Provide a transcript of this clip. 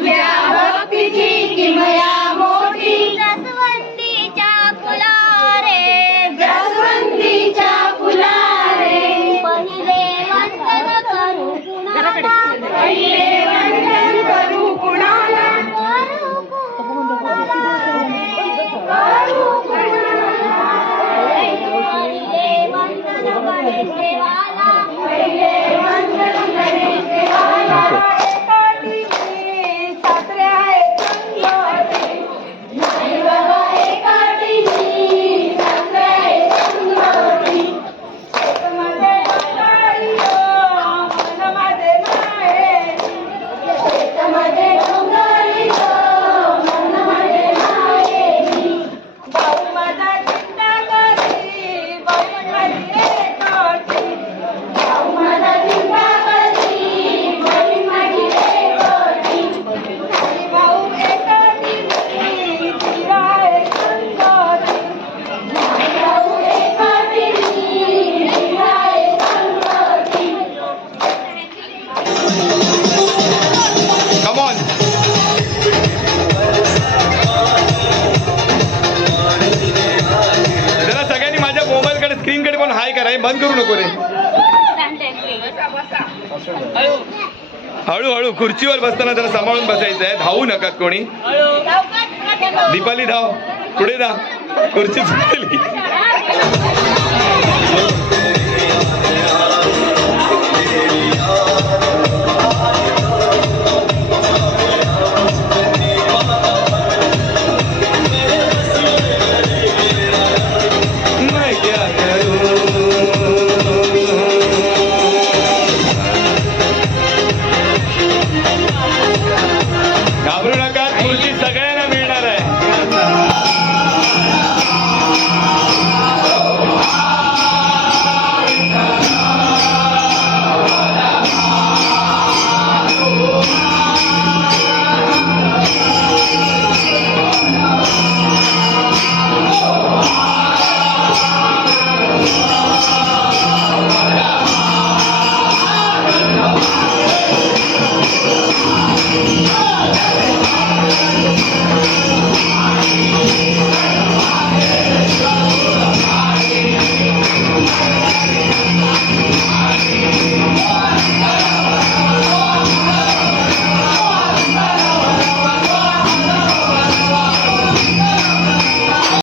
तुझ्या भक्तीची किमया मोठी. जास्वंदीच्या फुलारे. जास्वंदीच्या फुलारे. पहिले वंदन करू कुणाला? पहिले वंदन करू कुणाला? करू कुणाला. पहिले वंदन गणेश नाही बंद करू नको रे. हळूहळू खुर्चीवर बसताना जरा सांभाळून बसायचं आहे. धावू नका कोणी. दीपाली धाव. पुढे धाव. खुर्ची सुटली